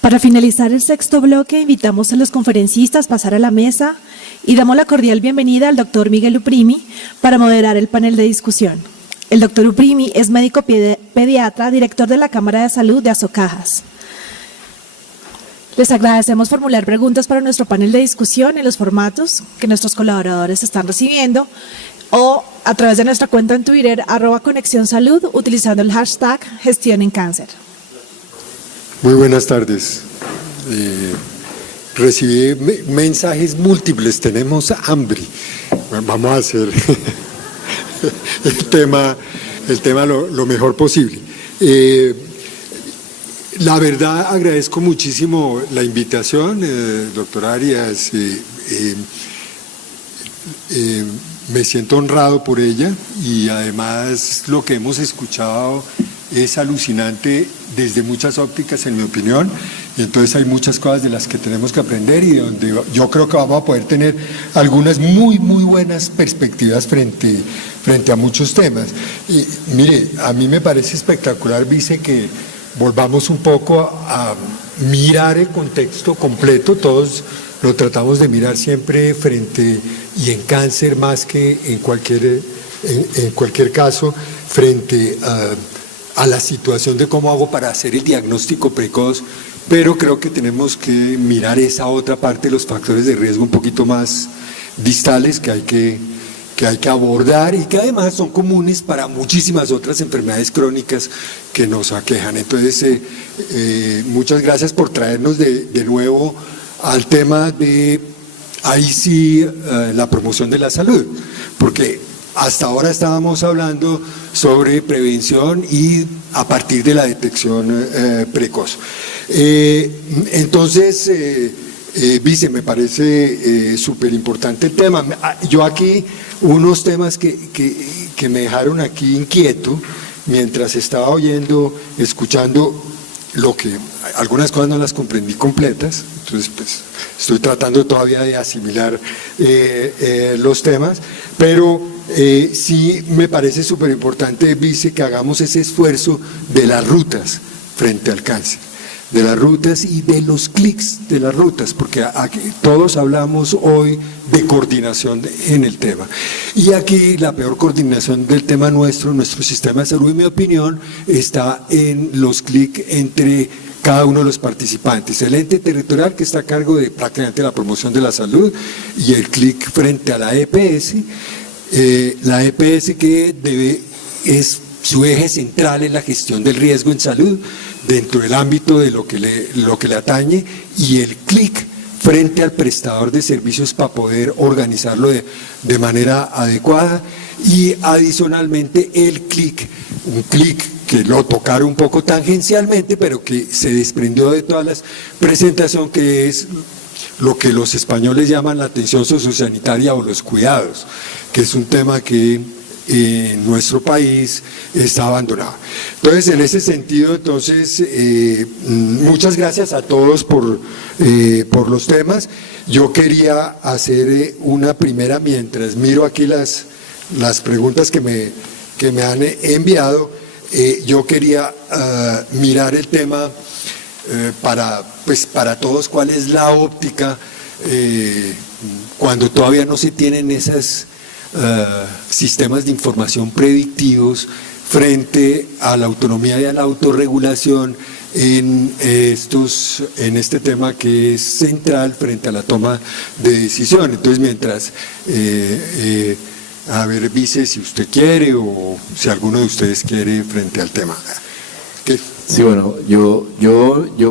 Para finalizar el sexto bloque, invitamos a los conferencistas a pasar a la mesa y damos la cordial bienvenida al doctor Miguel Uprimi para moderar el panel de discusión. El doctor Uprimi es médico pediatra, director de la Cámara de Salud de Azocajas. Les agradecemos formular preguntas para nuestro panel de discusión en los formatos que nuestros colaboradores están recibiendo o a través de nuestra cuenta en Twitter, @ConexiónSalud, utilizando el hashtag #GestionenCáncer. Muy buenas tardes. Recibí mensajes múltiples, tenemos hambre. Bueno, vamos a hacer el tema lo mejor posible. La verdad, agradezco muchísimo la invitación, doctor Arias. Me siento honrado por ella y además lo que hemos escuchado es alucinante desde muchas ópticas, en mi opinión, y entonces hay muchas cosas de las que tenemos que aprender y donde yo creo que vamos a poder tener algunas muy buenas perspectivas frente a muchos temas. Y mire, a mí me parece espectacular, Vice, que volvamos un poco a mirar el contexto completo. Todos lo tratamos de mirar siempre frente y en cáncer más que en cualquier caso frente a la situación de cómo hago para hacer el diagnóstico precoz, pero creo que tenemos que mirar esa otra parte de los factores de riesgo un poquito más distales que hay que abordar y que además son comunes para muchísimas otras enfermedades crónicas que nos aquejan. Entonces, muchas gracias por traernos de nuevo al tema de, ahí sí, la promoción de la salud, porque hasta ahora estábamos hablando sobre prevención y a partir de la detección precoz. Entonces, Vice, me parece súper importante el tema. Yo aquí, unos temas que me dejaron aquí inquieto mientras estaba escuchando lo que, algunas cosas no las comprendí completas, entonces pues estoy tratando todavía de asimilar los temas, pero sí me parece súper importante, Vice, que hagamos ese esfuerzo de las rutas frente al cáncer, de las rutas y de los clics de las rutas, porque aquí todos hablamos hoy de coordinación en el tema. Y aquí la peor coordinación del tema nuestro sistema de salud, en mi opinión, está en los clics entre cada uno de los participantes. El ente territorial, que está a cargo de prácticamente la promoción de la salud, y el clic frente a la EPS. La EPS que es su eje central en la gestión del riesgo en salud dentro del ámbito de lo que le atañe, y el clic frente al prestador de servicios para poder organizarlo de manera adecuada, y adicionalmente un clic que lo tocaron un poco tangencialmente, pero que se desprendió de todas las presentaciones, que es lo que los españoles llaman la atención sociosanitaria o los cuidados, que es un tema que en nuestro país está abandonado. Entonces, en ese sentido, muchas gracias a todos por los temas. Yo quería hacer una primera, mientras miro aquí las preguntas que me han enviado, yo quería mirar el tema para todos, cuál es la óptica cuando todavía no se tienen esos sistemas de información predictivos frente a la autonomía y a la autorregulación en este tema que es central frente a la toma de decisión. Entonces, mientras a ver, Vice, si usted quiere o si alguno de ustedes quiere frente al tema. ¿Qué? Sí, bueno, yo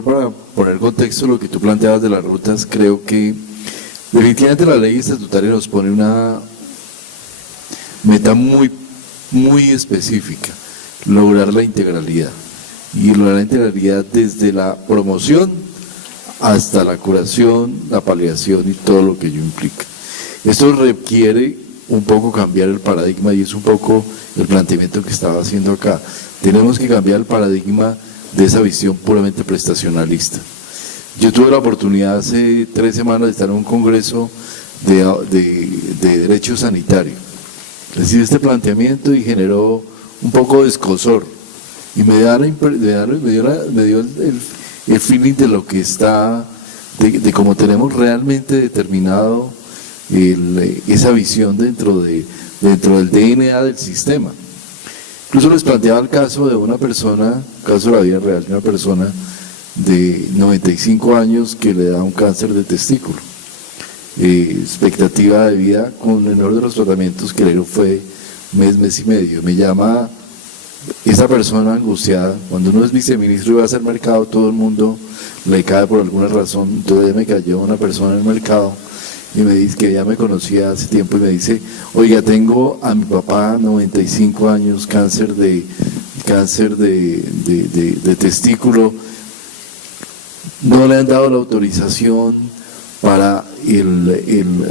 para poner contexto lo que tú planteabas de las rutas, creo que definitivamente la ley estatutaria nos pone una meta muy específica: lograr la integralidad, y lograr la integralidad desde la promoción hasta la curación, la paliación y todo lo que ello implica. Esto requiere un poco cambiar el paradigma, y es un poco el planteamiento que estaba haciendo acá. Tenemos que cambiar el paradigma de esa visión puramente prestacionalista. Yo tuve la oportunidad hace 3 semanas de estar en un congreso de derecho sanitario. Recibí este planteamiento y generó un poco de escozor y me dio el feeling de lo que está, de cómo tenemos realmente determinado esa visión dentro del DNA del sistema. Incluso les planteaba el caso de una persona, caso de la vida real, de una persona de 95 años que le da un cáncer de testículo. Expectativa de vida con el menor de los tratamientos que le dieron fue mes y medio. Me llama esa persona angustiada. Cuando uno es viceministro y va a hacer mercado, todo el mundo le cae por alguna razón. Entonces me cayó una persona en el mercado y me dice que ya me conocía hace tiempo y me dice: oiga, tengo a mi papá, 95 años, cáncer de testículo, no le han dado la autorización para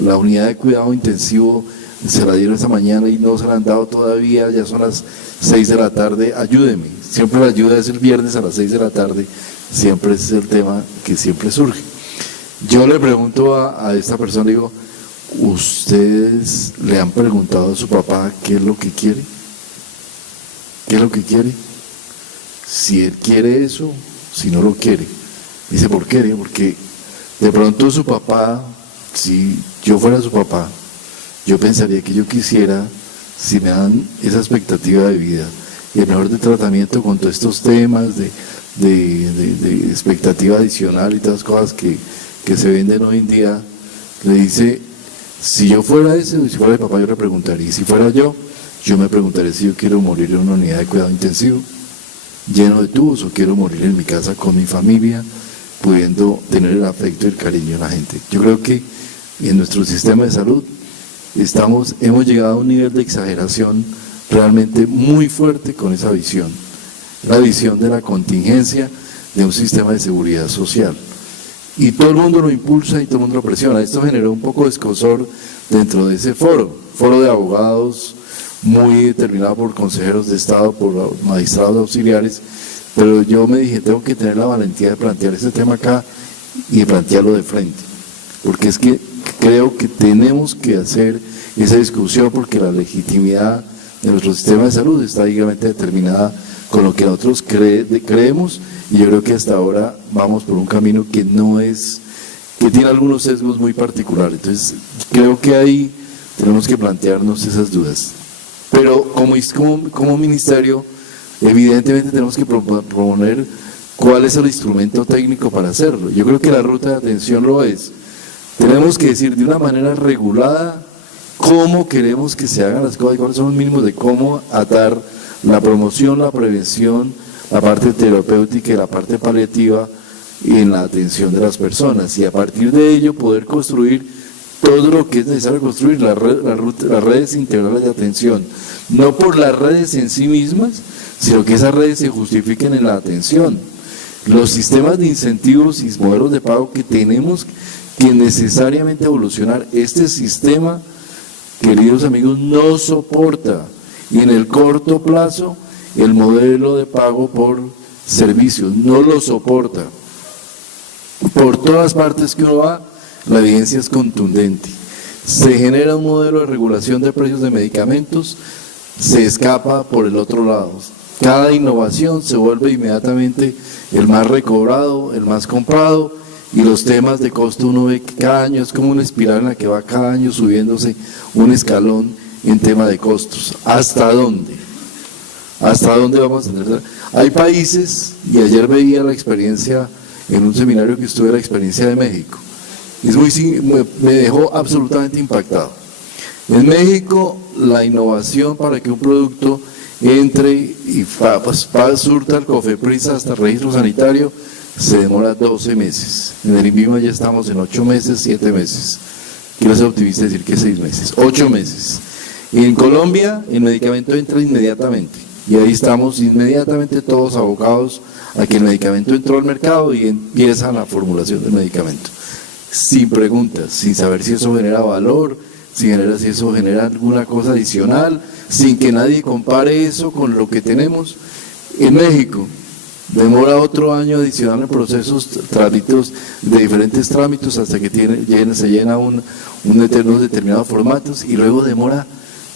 la unidad de cuidado intensivo, se la dieron esta mañana y no se la han dado todavía, ya son las 6 de la tarde, ayúdeme. Siempre la ayuda es el viernes a las 6 de la tarde, siempre es el tema que siempre surge. Yo le pregunto a esta persona, digo: ¿ustedes le han preguntado a su papá qué es lo que quiere? ¿Qué es lo que quiere? Si él quiere eso, si no lo quiere. Dice: ¿por qué? Porque de pronto su papá, si yo fuera su papá, yo pensaría que yo quisiera, si me dan esa expectativa de vida y el mejor de tratamiento con todos estos temas de expectativa adicional y todas las cosas que se venden hoy en día, le dice: si yo fuera ese, si fuera mi papá, yo le preguntaría. Y si fuera yo me preguntaría si yo quiero morir en una unidad de cuidado intensivo lleno de tubos, o quiero morir en mi casa con mi familia, pudiendo tener el afecto y el cariño de la gente. Yo creo que en nuestro sistema de salud hemos llegado a un nivel de exageración realmente muy fuerte con esa visión, la visión de la contingencia de un sistema de seguridad social. Y todo el mundo lo impulsa y todo el mundo lo presiona. Esto generó un poco de escozor dentro de ese foro de abogados muy determinado por consejeros de Estado, por magistrados auxiliares, pero yo me dije: tengo que tener la valentía de plantear este tema acá y de plantearlo de frente, porque es que creo que tenemos que hacer esa discusión, porque la legitimidad de nuestro sistema de salud está directamente determinada con lo que nosotros creemos, y yo creo que hasta ahora vamos por un camino que tiene algunos sesgos muy particulares. Entonces creo que ahí tenemos que plantearnos esas dudas, pero como ministerio evidentemente tenemos que proponer cuál es el instrumento técnico para hacerlo. Yo creo que la ruta de atención lo es. Tenemos que decir de una manera regulada cómo queremos que se hagan las cosas y cuáles son los mínimos de cómo atar la promoción, la prevención, la parte terapéutica y la parte paliativa en la atención de las personas, y a partir de ello poder construir todo lo que es necesario construir, las redes integrales de atención, no por las redes en sí mismas, sino que esas redes se justifiquen en la atención. Los sistemas de incentivos y modelos de pago que tenemos que necesariamente evolucionar. Este sistema, queridos amigos, no soporta, y en el corto plazo, el modelo de pago por servicios no lo soporta. Por todas partes que uno va, la evidencia es contundente. Se genera un modelo de regulación de precios de medicamentos, se escapa por el otro lado. Cada innovación se vuelve inmediatamente el más recobrado, el más comprado, y los temas de costo uno ve que cada año es como una espiral en la que va cada año subiéndose un escalón en tema de costos. ¿Hasta dónde? ¿Hasta dónde vamos a tener? Hay países, y ayer veía la experiencia en un seminario que estuve, la experiencia de México. Me dejó absolutamente impactado. En México, la innovación para que un producto entre y surta al COFEPRIS hasta el registro sanitario se demora 12 meses. En el INVIMA ya estamos en 8 meses, 7 meses. Quiero ser optimista y decir que 6 meses, 8 meses. Y en Colombia, el medicamento entra inmediatamente. Y ahí estamos inmediatamente todos abocados a que el medicamento entró al mercado y empieza la formulación del medicamento. Sin preguntas, sin saber si eso genera valor, si eso genera alguna cosa adicional, sin que nadie compare eso con lo que tenemos. En México, demora otro año adicional en procesos, trámites de diferentes trámites hasta que se llena unos determinados formatos y luego demora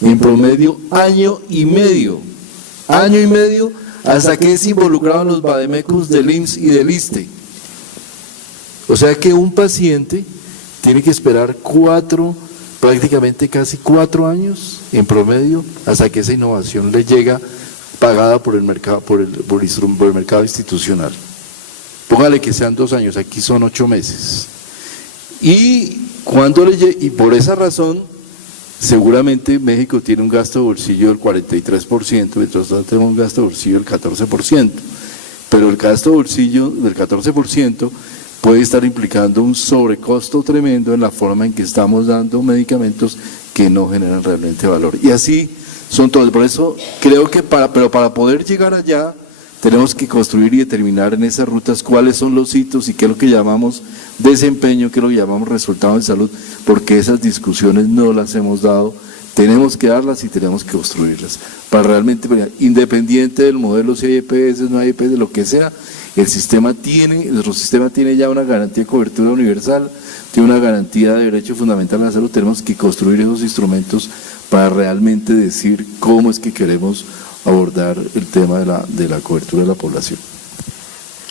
en promedio año y medio hasta que es involucrado en los vademecums del IMSS y del ISSSTE. O sea que un paciente tiene que esperar prácticamente casi 4 años en promedio hasta que esa innovación le llega pagada por el mercado, por el mercado institucional. Póngale que sean 2 años, aquí son 8 meses. Y por esa razón, seguramente México tiene un gasto de bolsillo del 43%, mientras nosotros tenemos un gasto de bolsillo del 14%. Pero el gasto de bolsillo del 14% puede estar implicando un sobrecosto tremendo en la forma en que estamos dando medicamentos que no generan realmente valor. Y así son todos. Por eso creo que pero para poder llegar allá tenemos que construir y determinar en esas rutas cuáles son los hitos y qué es lo que llamamos desempeño, qué es lo que llamamos resultados de salud, porque esas discusiones no las hemos dado. Tenemos que darlas y tenemos que construirlas para realmente, independiente del modelo, si hay EPS, no hay EPS, de lo que sea, nuestro sistema tiene ya una garantía de cobertura universal, tiene una garantía de derecho fundamental a la salud. Tenemos que construir esos instrumentos para realmente decir cómo es que queremos abordar el tema de la cobertura de la población.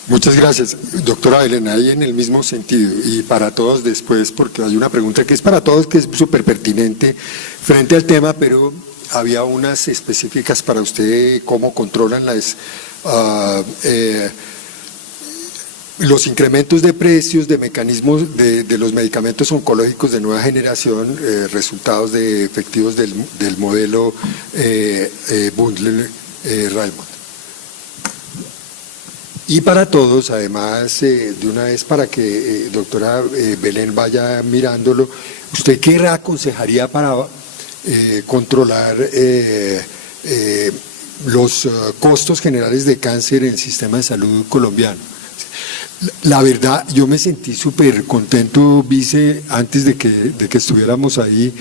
Muchas gracias, doctora Belén. Ahí en el mismo sentido y para todos después, porque hay una pregunta que es para todos, que es súper pertinente frente al tema, pero había unas específicas para usted, cómo controlan los incrementos de precios de mecanismos de los medicamentos oncológicos de nueva generación, resultados efectivos del modelo Bundle-Raymond. Y para todos, además, de una vez para que doctora Belén vaya mirándolo, ¿usted qué aconsejaría para controlar los costos generales de cáncer en el sistema de salud colombiano? La verdad, yo me sentí súper contento, vice, antes de que estuviéramos ahí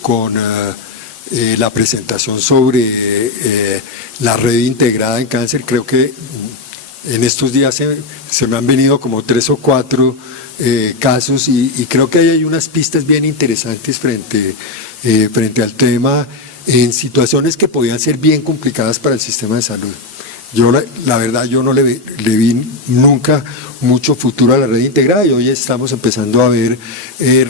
con la presentación sobre la red integrada en cáncer. Creo que en estos días se me han venido como 3 o 4 casos y creo que ahí hay unas pistas bien interesantes frente al tema en situaciones que podían ser bien complicadas para el sistema de salud. Yo la verdad yo no le vi nunca mucho futuro a la red integrada y hoy estamos empezando a ver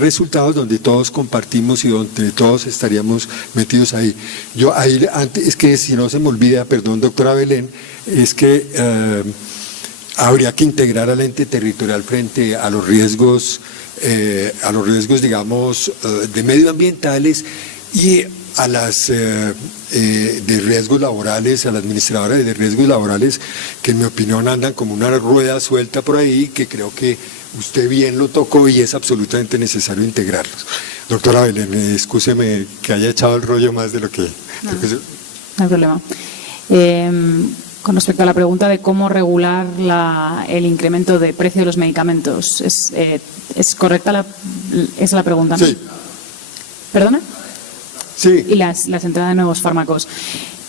resultados donde todos compartimos y donde todos estaríamos metidos ahí. Yo ahí antes, es que si no se me olvida, perdón doctora Belén, es que habría que integrar al ente territorial frente a los riesgos digamos de medioambientales y a las de riesgos laborales, a las administradoras de riesgos laborales, que en mi opinión andan como una rueda suelta por ahí, que creo que usted bien lo tocó y es absolutamente necesario integrarlos. Doctora Belén, excúseme que haya echado el rollo más de lo que... No hay problema. Con respecto a la pregunta de cómo regular el incremento de precio de los medicamentos, ¿es correcta la pregunta? ¿No? Sí. ¿Perdona? Sí. Y las entradas de nuevos fármacos.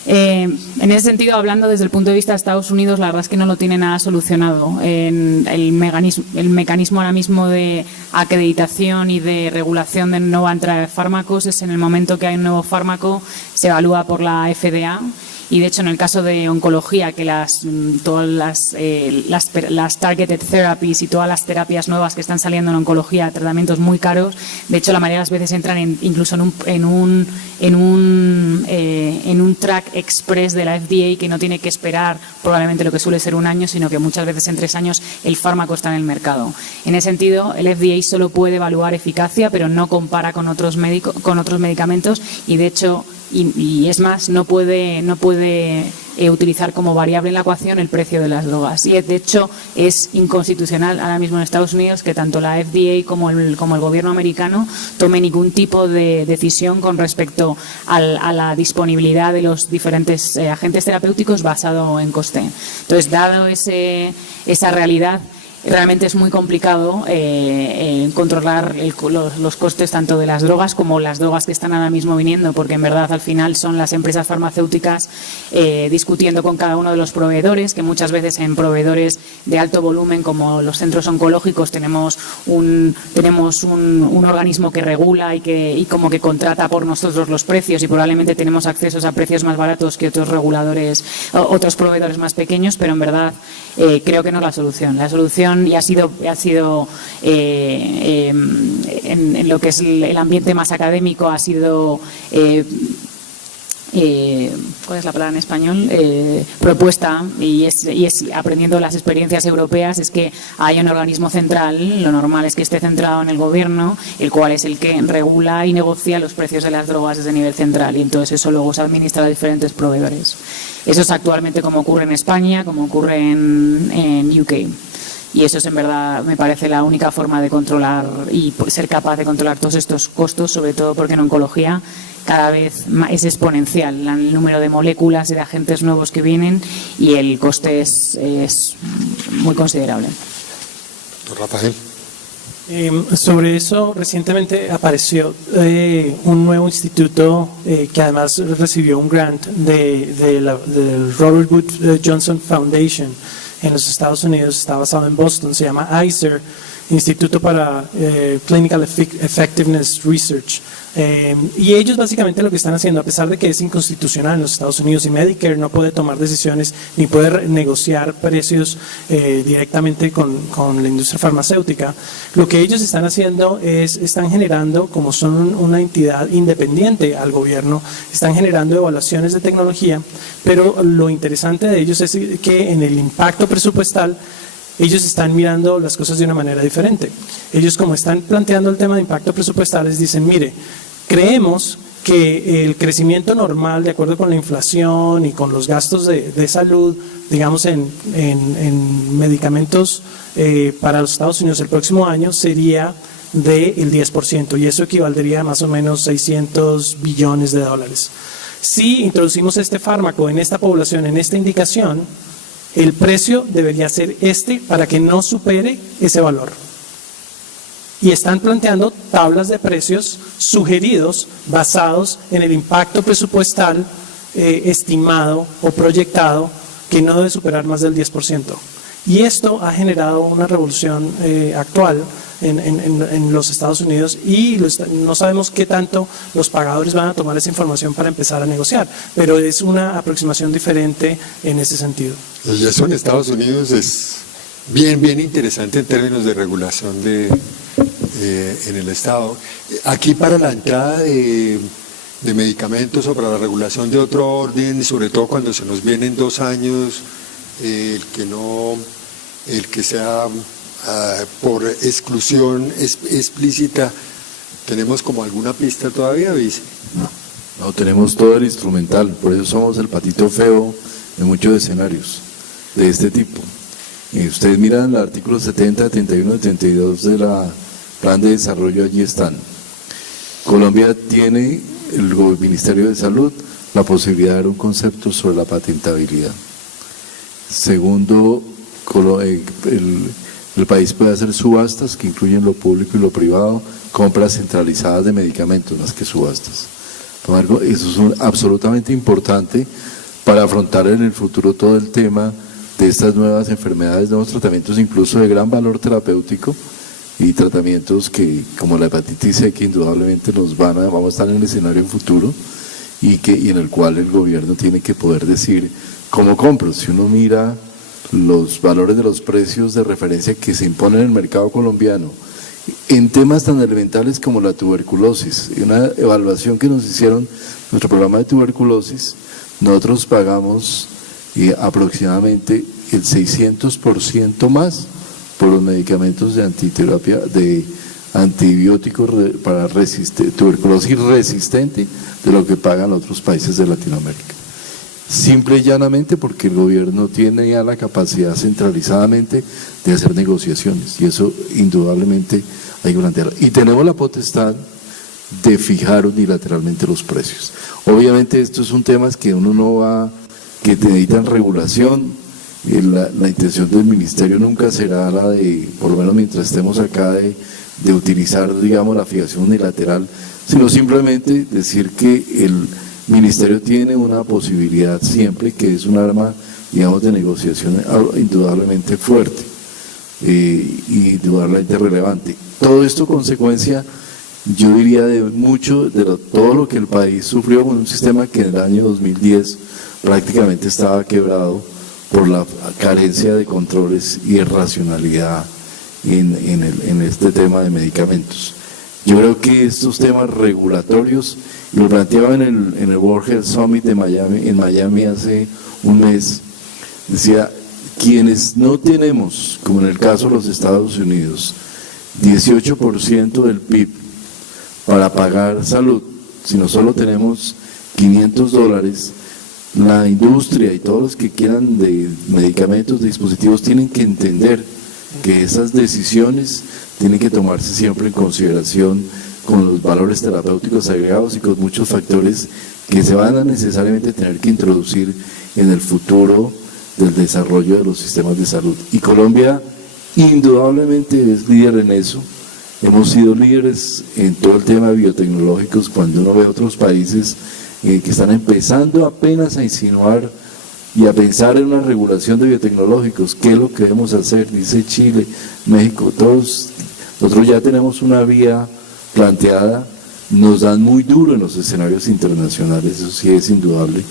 En ese sentido, hablando desde el punto de vista de Estados Unidos, la verdad es que no lo tiene nada solucionado. El mecanismo ahora mismo de acreditación y de regulación de nueva entrada de fármacos es en el momento que hay un nuevo fármaco, se evalúa por la FDA. Y de hecho, en el caso de oncología, que todas las targeted therapies y todas las terapias nuevas que están saliendo en oncología, tratamientos muy caros, de hecho la mayoría de las veces entran incluso en un track express de la FDA, que no tiene que esperar probablemente lo que suele ser 1 año, sino que muchas veces en 3 años el fármaco está en el mercado. En ese sentido, el FDA solo puede evaluar eficacia, pero no compara con otros medicamentos y de hecho y es más, no puede utilizar como variable en la ecuación el precio de las drogas. Y de hecho es inconstitucional ahora mismo en Estados Unidos que tanto la FDA como el gobierno americano tome ningún tipo de decisión con respecto a la disponibilidad de los diferentes agentes terapéuticos basado en coste. Entonces, dado esa realidad, realmente es muy complicado controlar los costes tanto de las drogas como las drogas que están ahora mismo viniendo, porque en verdad al final son las empresas farmacéuticas discutiendo con cada uno de los proveedores, que muchas veces en proveedores de alto volumen como los centros oncológicos tenemos un organismo que regula y como que contrata por nosotros los precios, y probablemente tenemos accesos a precios más baratos que otros reguladores, otros proveedores más pequeños, pero en verdad creo que no es la solución. La solución, y ha sido en lo que es el ambiente más académico, ha sido ¿cuál es la palabra en español? Propuesta, y es aprendiendo las experiencias europeas, es que haya un organismo central. Lo normal es que esté centrado en el gobierno, el cual es el que regula y negocia los precios de las drogas desde nivel central, y entonces eso luego se administra a diferentes proveedores. Eso es actualmente como ocurre en España, como ocurre en UK. Y eso es en verdad, me parece, la única forma de controlar y ser capaz de controlar todos estos costos, sobre todo porque en oncología cada vez es exponencial el número de moléculas y de agentes nuevos que vienen, y el coste es muy considerable. Rafael. Sobre eso, recientemente apareció un nuevo instituto que además recibió un grant del Robert Wood Johnson Foundation en los Estados Unidos, está basado en Boston, se llama ICER, Instituto para Clinical Effectiveness Research. Y ellos básicamente lo que están haciendo, a pesar de que es inconstitucional en los Estados Unidos y Medicare no puede tomar decisiones ni puede negociar precios directamente con la industria farmacéutica, lo que ellos están haciendo están generando, como son una entidad independiente al gobierno, están generando evaluaciones de tecnología, pero lo interesante de ellos es que en el impacto presupuestal ellos están mirando las cosas de una manera diferente. Ellos, como están planteando el tema de impacto presupuestal, les dicen, mire, creemos que el crecimiento normal, de acuerdo con la inflación y con los gastos de salud, digamos en medicamentos para los Estados Unidos el próximo año, sería del 10%, y eso equivaldría a más o menos $600 billones. Si introducimos este fármaco en esta población, en esta indicación, el precio debería ser para que no supere ese valor. Y están planteando tablas de precios sugeridos basados en el impacto presupuestal estimado o proyectado, que no debe superar más del 10%. Y esto ha generado una revolución actual en los Estados Unidos, y no sabemos qué tanto los pagadores van a tomar esa información para empezar a negociar, pero es una aproximación diferente en ese sentido. Y eso en Estados Unidos es bien interesante en términos de regulación en el Estado. Aquí, para la entrada de medicamentos o para la regulación de otro orden, sobre todo cuando se nos vienen 2 años, el que sea por exclusión explícita, ¿tenemos como alguna pista todavía, Vice? No, tenemos todo el instrumental, por eso somos el patito feo en muchos escenarios de este tipo. Ustedes miran el artículo 70, 71 y 72 de la Plan de Desarrollo, allí están. Colombia tiene, el Ministerio de Salud, la posibilidad de dar un concepto sobre la patentabilidad. Segundo, el país puede hacer subastas que incluyen lo público y lo privado, compras centralizadas de medicamentos más que subastas. Sin embargo, eso es absolutamente importante para afrontar en el futuro todo el tema de estas nuevas enfermedades, nuevos tratamientos incluso de gran valor terapéutico, y tratamientos como la hepatitis C, que indudablemente vamos a estar en el escenario futuro, y en el cual el gobierno tiene que poder decir cómo compro. Si uno mira los valores de los precios de referencia que se imponen en el mercado colombiano en temas tan elementales como la tuberculosis, y una evaluación que nos hicieron nuestro programa de tuberculosis, nosotros pagamos aproximadamente el 600% más por los medicamentos de antiterapia, de antibióticos para tuberculosis resistente, de lo que pagan otros países de Latinoamérica. Simple y llanamente porque el gobierno tiene ya la capacidad centralizadamente de hacer negociaciones, y eso indudablemente hay que plantearlo. Y tenemos la potestad de fijar unilateralmente los precios. Obviamente estos son temas que uno no va, que necesitan regulación, la intención del ministerio nunca será la de, por lo menos mientras estemos acá, de utilizar, digamos, la fijación unilateral, sino simplemente decir que el ministerio tiene una posibilidad siempre, que es un arma, digamos, de negociación indudablemente fuerte y indudablemente relevante. Todo esto consecuencia, yo diría, de mucho, todo lo que el país sufrió con un sistema que en el año 2010 prácticamente estaba quebrado por la carencia de controles y de racionalidad en este tema de medicamentos. Yo creo que estos temas regulatorios, lo planteaba en el World Health Summit de Miami, en Miami hace un mes, decía, quienes no tenemos, como en el caso de los Estados Unidos, 18% del PIB para pagar salud, sino solo tenemos $500, la industria y todos los que quieran de medicamentos, de dispositivos, tienen que entender que esas decisiones tienen que tomarse siempre en consideración con los valores terapéuticos agregados y con muchos factores que se van a necesariamente tener que introducir en el futuro del desarrollo de los sistemas de salud. Y Colombia indudablemente es líder en eso. Hemos sido líderes en todo el tema de biotecnológicos cuando uno ve otros países que están empezando apenas a insinuar y a pensar en una regulación de biotecnológicos. ¿Qué es lo que debemos hacer? Dice Chile, México, todos. Nosotros ya tenemos una vía planteada, nos dan muy duro en los escenarios internacionales, eso sí es indudable,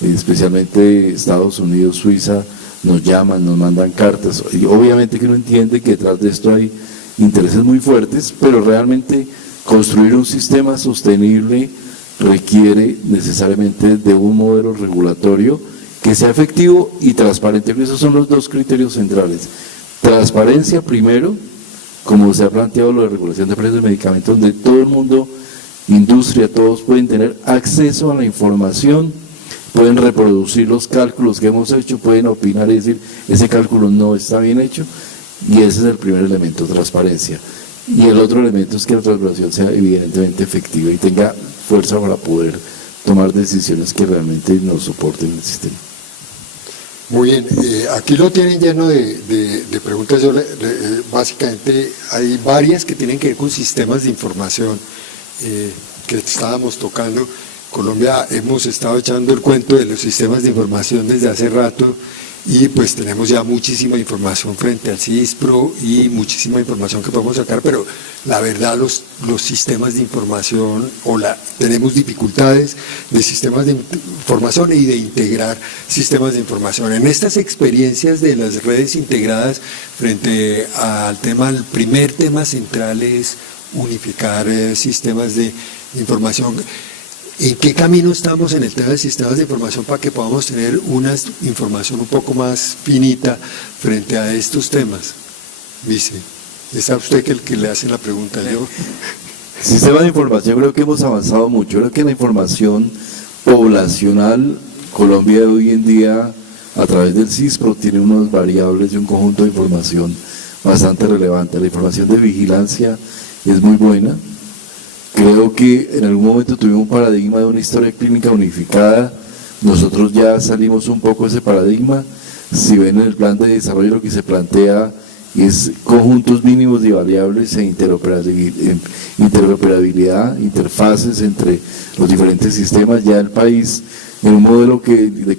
especialmente Estados Unidos, Suiza, nos llaman, nos mandan cartas, y obviamente que uno entiende que detrás de esto hay intereses muy fuertes, pero realmente construir un sistema sostenible requiere necesariamente de un modelo regulatorio que sea efectivo y transparente. Esos son los dos criterios centrales. Transparencia primero, como se ha planteado lo de regulación de precios de medicamentos, donde todo el mundo, industria, todos pueden tener acceso a la información, pueden reproducir los cálculos que hemos hecho, pueden opinar y decir, ese cálculo no está bien hecho, y ese es el primer elemento, transparencia. Y el otro elemento es que la transparencia sea evidentemente efectiva y tenga fuerza para poder tomar decisiones que realmente nos soporten el sistema. Muy bien, aquí lo tienen lleno de preguntas. Básicamente hay varias que tienen que ver con sistemas de información que estábamos tocando. Colombia hemos estado echando el cuento de los sistemas de información desde hace rato y pues tenemos ya muchísima información frente al CISPRO y muchísima información que podemos sacar, pero la verdad los sistemas de información tenemos dificultades de sistemas de información y de integrar sistemas de información. En estas experiencias de las redes integradas frente al tema, el primer tema central es unificar sistemas de información. ¿En qué camino estamos en el tema de sistemas de información para que podamos tener una información un poco más finita frente a estos temas? Vice, ¿está usted el que le hace la pregunta? Yo. Sistema de información, creo que hemos avanzado mucho. Creo que la información poblacional, Colombia de hoy en día, a través del CISPRO, tiene unas variables y un conjunto de información bastante relevante. La información de vigilancia es muy buena. Creo que en algún momento tuvimos un paradigma de una historia clínica unificada. Nosotros ya salimos un poco de ese paradigma. Si ven en el plan de desarrollo, lo que se plantea es conjuntos mínimos de variables e interoperabilidad, interfaces entre los diferentes sistemas. Ya el país, en un modelo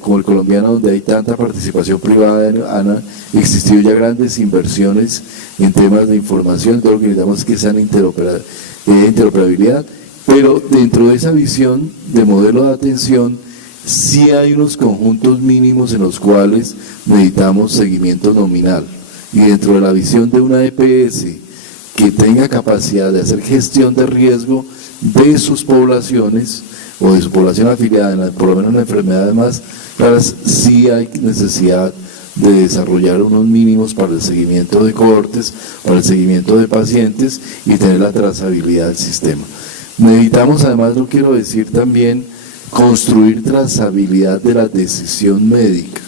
como el colombiano, donde hay tanta participación privada, han existido ya grandes inversiones en temas de información. Todo lo que necesitamos es que sean interoperabilidad, pero dentro de esa visión de modelo de atención sí hay unos conjuntos mínimos en los cuales necesitamos seguimiento nominal, y dentro de la visión de una EPS que tenga capacidad de hacer gestión de riesgo de sus poblaciones o de su población afiliada, por lo menos en enfermedades más claras, sí hay necesidad de desarrollar unos mínimos para el seguimiento de cohortes, para el seguimiento de pacientes y tener la trazabilidad del sistema. Necesitamos, además, lo quiero decir también, construir trazabilidad de la decisión médica.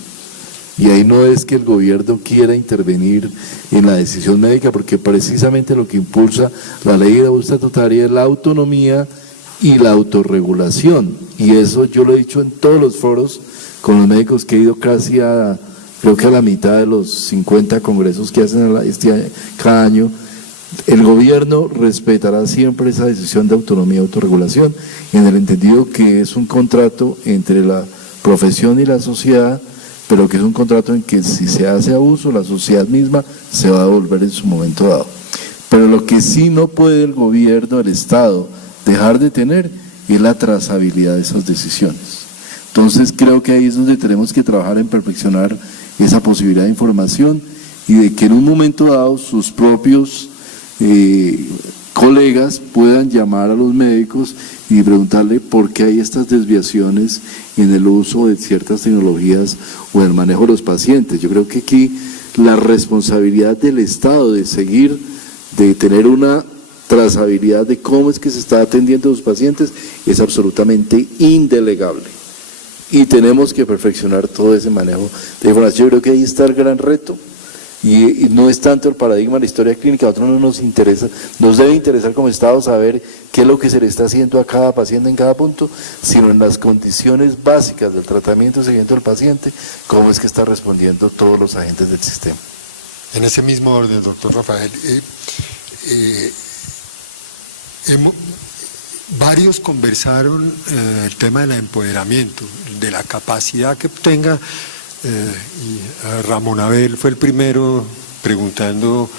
Y ahí no es que el gobierno quiera intervenir en la decisión médica, porque precisamente lo que impulsa la ley de ajuste estatutaria es la autonomía y la autorregulación. Y eso yo lo he dicho en todos los foros con los médicos que he ido casi a creo que a la mitad de los 50 congresos que hacen cada año, el gobierno respetará siempre esa decisión de autonomía y autorregulación, en el entendido que es un contrato entre la profesión y la sociedad, pero que es un contrato en que si se hace abuso, la sociedad misma se va a devolver en su momento dado. Pero lo que sí no puede el gobierno, el Estado, dejar de tener es la trazabilidad de esas decisiones. Entonces creo que ahí es donde tenemos que trabajar en perfeccionar esa posibilidad de información y de que en un momento dado sus propios colegas puedan llamar a los médicos y preguntarle por qué hay estas desviaciones en el uso de ciertas tecnologías o en el manejo de los pacientes. Yo creo que aquí la responsabilidad del Estado de seguir, de tener una trazabilidad de cómo es que se está atendiendo a los pacientes es absolutamente indelegable. Y tenemos que perfeccionar todo ese manejo de información. Yo creo que ahí está el gran reto. Y no es tanto el paradigma de la historia clínica, a nosotros no nos interesa, nos debe interesar como Estado saber qué es lo que se le está haciendo a cada paciente en cada punto, sino en las condiciones básicas del tratamiento y seguimiento del paciente, cómo es que está respondiendo todos los agentes del sistema. En ese mismo orden, doctor Rafael, varios conversaron el tema del empoderamiento, de la capacidad que tenga. Y Ramón Abel fue el primero preguntando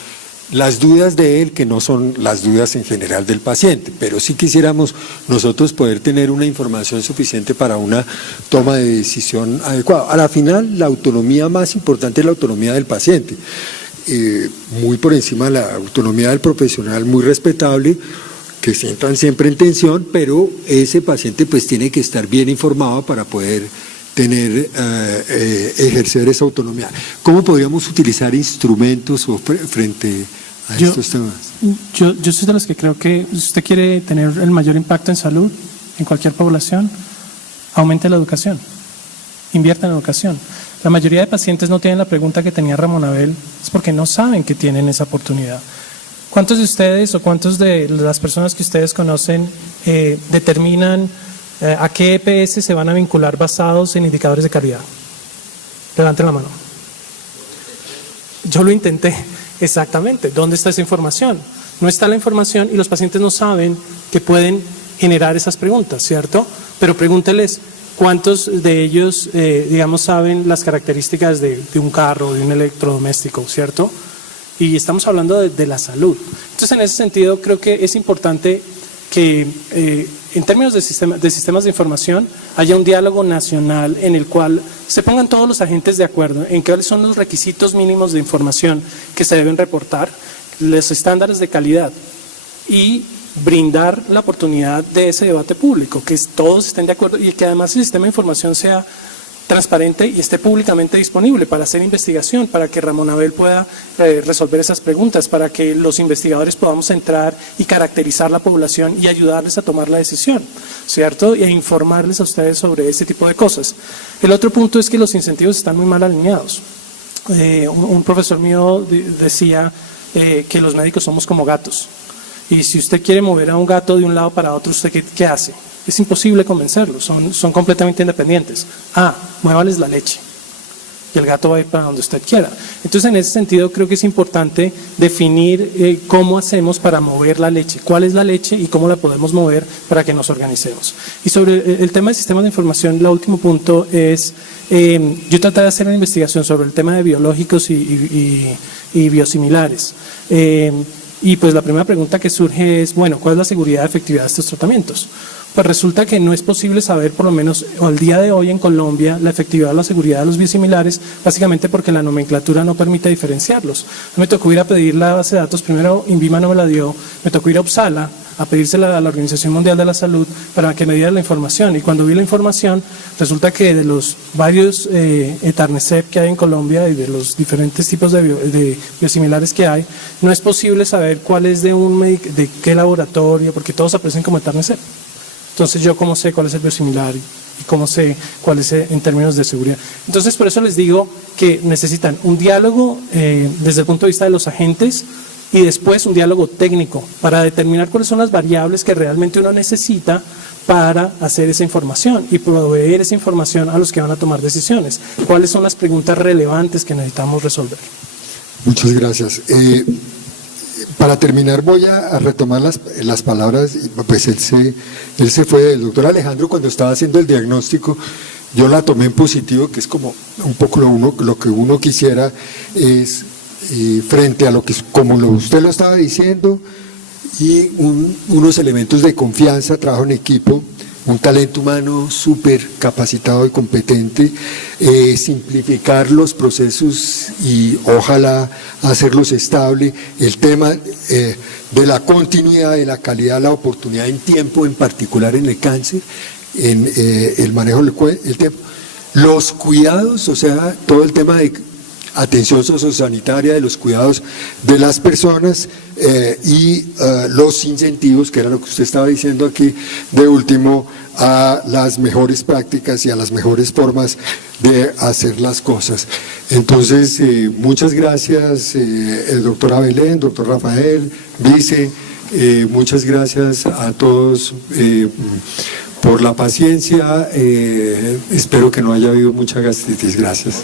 las dudas de él, que no son las dudas en general del paciente, pero sí quisiéramos nosotros poder tener una información suficiente para una toma de decisión adecuada. A la final, la autonomía más importante es la autonomía del paciente, muy por encima de la autonomía del profesional, muy respetable, que sientan siempre en tensión, pero ese paciente pues tiene que estar bien informado para poder ejercer esa autonomía. ¿Cómo podríamos utilizar instrumentos frente a estos temas? Yo soy de los que creo que si usted quiere tener el mayor impacto en salud, en cualquier población, aumente la educación, invierta en educación. La mayoría de pacientes no tienen la pregunta que tenía Ramón Abel, es porque no saben que tienen esa oportunidad. ¿Cuántos de ustedes o cuántos de las personas que ustedes conocen determinan a qué EPS se van a vincular basados en indicadores de calidad? Levanten la mano. Yo lo intenté, exactamente. ¿Dónde está esa información? No está la información y los pacientes no saben que pueden generar esas preguntas, ¿cierto? Pero pregúnteles cuántos de ellos, digamos, saben las características de un carro, de un electrodoméstico, ¿cierto? Y estamos hablando de la salud. Entonces, en ese sentido, creo que es importante que en términos de sistemas de información haya un diálogo nacional en el cual se pongan todos los agentes de acuerdo en cuáles son los requisitos mínimos de información que se deben reportar, los estándares de calidad y brindar la oportunidad de ese debate público, que todos estén de acuerdo y que además el sistema de información sea transparente y esté públicamente disponible para hacer investigación, para que Ramón Abel pueda resolver esas preguntas, para que los investigadores podamos entrar y caracterizar la población y ayudarles a tomar la decisión, ¿cierto? E informarles a ustedes sobre ese tipo de cosas. El otro punto es que los incentivos están muy mal alineados. Un profesor mío decía que los médicos somos como gatos, y si usted quiere mover a un gato de un lado para otro, ¿usted qué hace? Es imposible convencerlos, son completamente independientes. Muévales la leche y el gato va a ir para donde usted quiera. Entonces, en ese sentido, creo que es importante definir cómo hacemos para mover la leche, cuál es la leche y cómo la podemos mover para que nos organicemos. Y sobre el tema de sistemas de información, el último punto es, yo traté de hacer una investigación sobre el tema de biológicos y biosimilares. Y pues la primera pregunta que surge es, bueno, ¿cuál es la seguridad y efectividad de estos tratamientos? Pues resulta que no es posible saber, por lo menos al día de hoy en Colombia, la efectividad o la seguridad de los biosimilares, básicamente porque la nomenclatura no permite diferenciarlos. Me tocó ir a pedir la base de datos, primero INVIMA no me la dio, me tocó ir a Uppsala a pedírsela a la Organización Mundial de la Salud para que me diera la información. Y cuando vi la información, resulta que de los varios Etarnecep que hay en Colombia y de los diferentes tipos de biosimilares que hay, no es posible saber cuál es de qué laboratorio, porque todos aparecen como Etarnecep. Entonces, ¿yo cómo sé cuál es el biosimilar y cómo sé cuál es en términos de seguridad? Entonces, por eso les digo que necesitan un diálogo desde el punto de vista de los agentes y después un diálogo técnico para determinar cuáles son las variables que realmente uno necesita para hacer esa información y proveer esa información a los que van a tomar decisiones. ¿Cuáles son las preguntas relevantes que necesitamos resolver? Muchas gracias. Para terminar voy a retomar las palabras, pues él se fue, el doctor Alejandro cuando estaba haciendo el diagnóstico, yo la tomé en positivo, que es como un poco lo que uno quisiera, es frente a lo que, como usted lo estaba diciendo, y unos elementos de confianza, trabajo en equipo, un talento humano súper capacitado y competente, simplificar los procesos y ojalá hacerlos estable, el tema de la continuidad, de la calidad, la oportunidad en tiempo, en particular en el cáncer, en el manejo del tiempo, los cuidados, o sea, todo el tema de atención sociosanitaria, de los cuidados de las personas y los incentivos, que era lo que usted estaba diciendo aquí, de último, a las mejores prácticas y a las mejores formas de hacer las cosas. Entonces, muchas gracias, el doctor Abelén, doctor Rafael, vice, muchas gracias a todos por la paciencia, espero que no haya habido mucha gastritis, gracias.